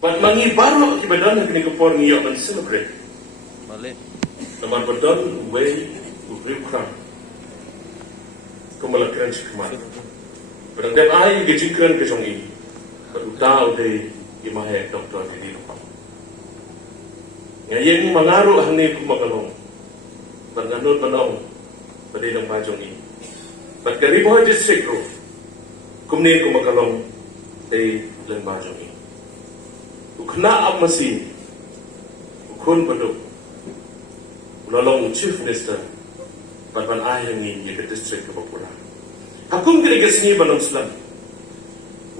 But mangi baru kibadan kini kepor niyo man celebrate. Balik. Naman badan way ribkram. Kumalakran sikmat. Padang dem ai gejikran ke jongi. Padutau de imahe doktor di lupa. Ngayon mangaru hangni kumakalong. Panganod panong padidang bajongi. But Ribhoi district ro kumni kumakalong ay lang bajongi. Ukna ab masih ukun paduk ulalong chief minister padban ayang ni ye district ke Papua. Hakum kini kesini banam selam.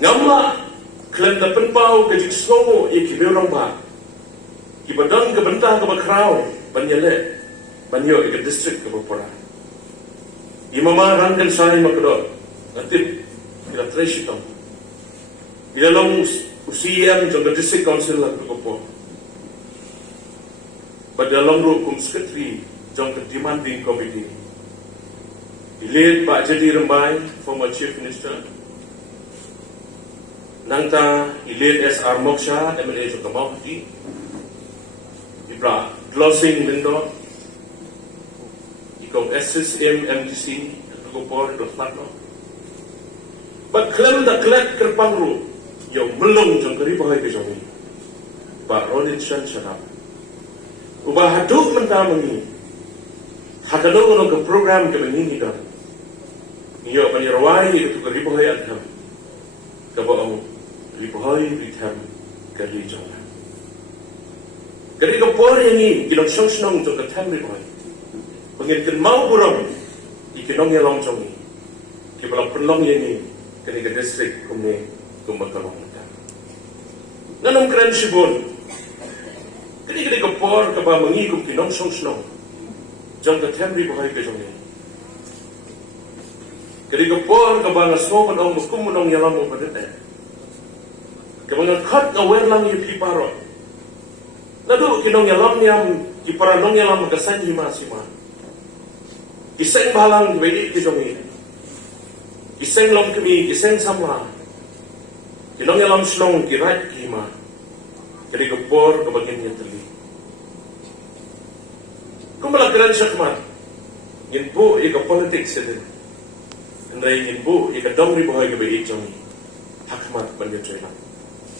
Ngamma klan na penpau ke jisongo ye kiberong ba. Kibadang ke bentah ke bakrau banyale banyo ke district ke Papua. Imama rangkan sari makdo natip ila treshitong. Ila long usiam jong the district council lang ko. Padalong ro kum secretary jong the demanding committee. Ilid Pak Jadi Ribhoi, former chief minister. Nangta ilid SR Moksha, MLA jong Kamauti. Ibra glossing window. Ikong SSM MDC ko por do flatno. But klem da klek kerpang ro yo melong jong Ribhoi ke jong ni. Pak Rodin Chan Chanap. Ubah haduk mentamangi. Hakadong ono ke program ke menini dan. Iyo panirwai itu ke Ribhoi adham. Kabaong Ribhoi ritham ke lijong. Kali ke por ini kinong song jong ke tham Ribhoi. Pengin mau burong ikinong yalong jong ni. Kibala penlong ini kani ke district kumni kumakalong. Nanong kran sibon. Kini ke por ke ba mengi kum kinong song jong ke tham Ribhoi ke jong ni. Kali ke por ke ba ngasmo panong mukum munong yalam mo padete. Ke mga khat awer lang yu piparo. Nadu kinong yalam niam ki paranong yalam ke san hima sima. Kiseng balang wedi ke jong ni. Kiseng long kemi kiseng samla. Kinong yalam slong ki rat hima. Kali ke por ke bagian yang terli. Kumala kran syakmat. Yin bu ika politik sedin. Andai yin bu ika dong Ribhoi ke bai jongi. Hakmat banda joy lang.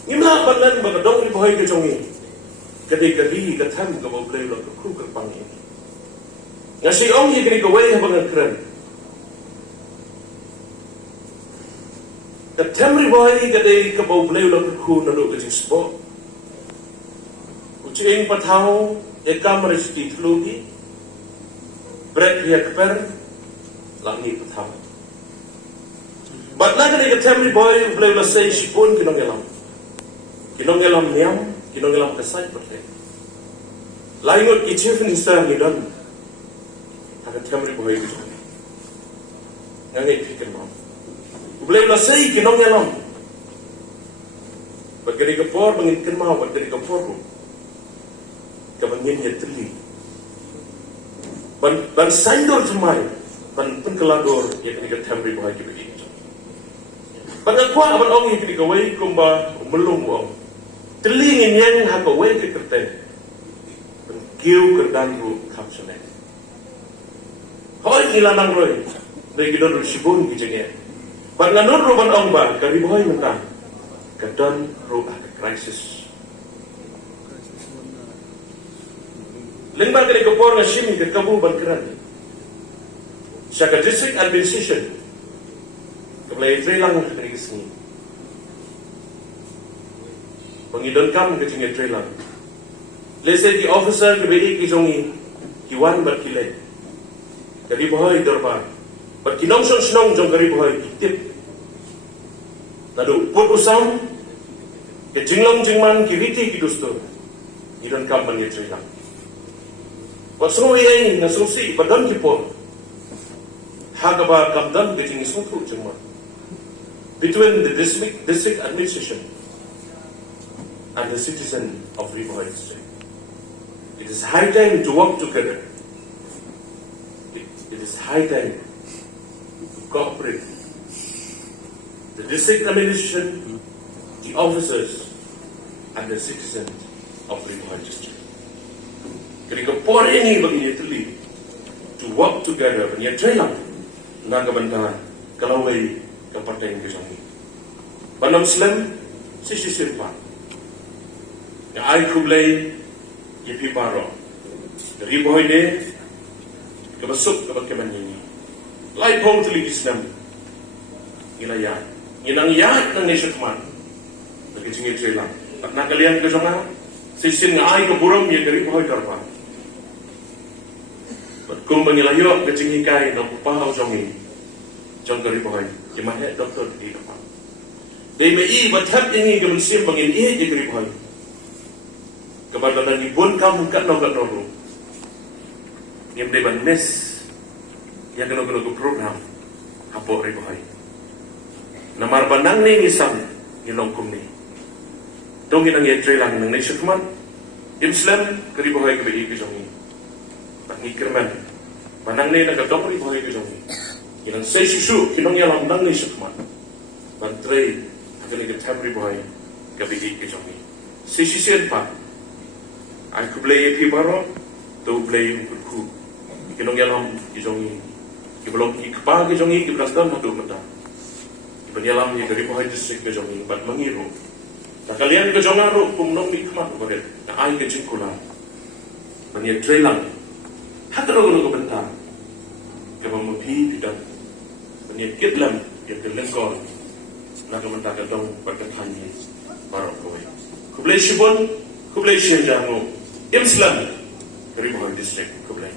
Ngimla banlan ba dong Ribhoi ke jongi. Kadi ka tham ka bo play lo ka khu ka pang ini. Ngasi ong ye kini ka wei habang kran. Ka tham Ribhoi kadi ka bo play lo ka khu na lo ka jispo. Ucing patau ekam resti tlugi. Brek yakper langi patau. But na kini ka tham Ribhoi play lo say sipun kinong elam. Kinong elam niam, kinong elam kasay patre. Laingot ki chief minister ni dan. Akan tham Ribhoi ke jong. Ngangai fikir mau. Play lo say kinong elam. Bagari ka por bangin kin mau bagari ka por ko. Kabangin ya teli. Ban sandor semai. Ban penkelador ya ketika tham Ribhoi ke begini. Pada kuat aban ong ya ketika wei kumba melung ong. Teli ngin hak wei ke kerten. Ban kiu kerdan ru kapsane. Hoi ilanang roi. Dai gidon ru sibun kijenge. Ban nganur ru ban ong ba ka Ribhoi mentah. Kadon ru crisis. Lingba kali ke por ngashim ke kabu bangkran. Saka district administration. Keblai trelang kali kesini. Pengidon kam ke tinggal trelang. Let's say the officer ke bedi ki jongi ki wan bar kilai. Kali Ribhoi dorbar. But kinong snong jong kali Ribhoi kitip. Lalu put usam ke jinglong jingman ki riti ki dusto. Idon kam ban ye trelang. Pasro ye nasusi badan kipor. Hagaba kamdan between sungku jengma. Between the district administration and the citizen of Ribhoi district. It is high time to work together. It is high time to cooperate. The district administration, the officers, and the citizens of Ribhoi district. Kali kapor ini bagi teli to work together bagi trailang naga benda kalawai kapartai ke jangi. Banam Muslim sisi sirpa. Ya ai kublai yepi paro. Ribhoi de kabasuk kabakeman ini. Lai pom teli Islam. Ilaya. Inang ya nang nation man. Bagi jingi trailang. Nak kalian ke jangan sisin ngai ke buram ye Ribhoi karpa. Kung bangilayo ke jingi kai na pupahaw jangi. Jang ke Ribhoi. Jemaah doktor di depan. Dai mai batat ini ke Muslim bangin je ke Ribhoi. Kepada dan ibun kamu kat no ru. Yang deban mes yang kena ke program hapo Ribhoi. Namar banang ni ngisam ilong kum ni. Dong inang ye trailang nang nation man. Islam ke Ribhoi ke bi ke jongi. Pak ngikirman. Banang ni nak dong Ribhoi ke jongi. Inang say susu kinong yalam nang nation man. Bantray akan ke tam Ribhoi ke bi ke jongi. Sisisian pa. Ai ku blay pi baro to blay ku. Kinong yalam ke jongi. Ke belum ikpa ke jongi ke belastan hatu mata. Penyalam yang dari Ribhoi district ke jongi bat mengiru. Tak kalian ke jongaru kum nong ikmat pada. Na ai ke jingkula. Mania trailang. Hak ro ko bentar. Ke mamupi bidan. Mania kitlam yang ke lengkol. Na ke bentar ke dong pada tanya barok kowe. Kublai shibon, kublai shenjango. Islam Ribhoi district kublai.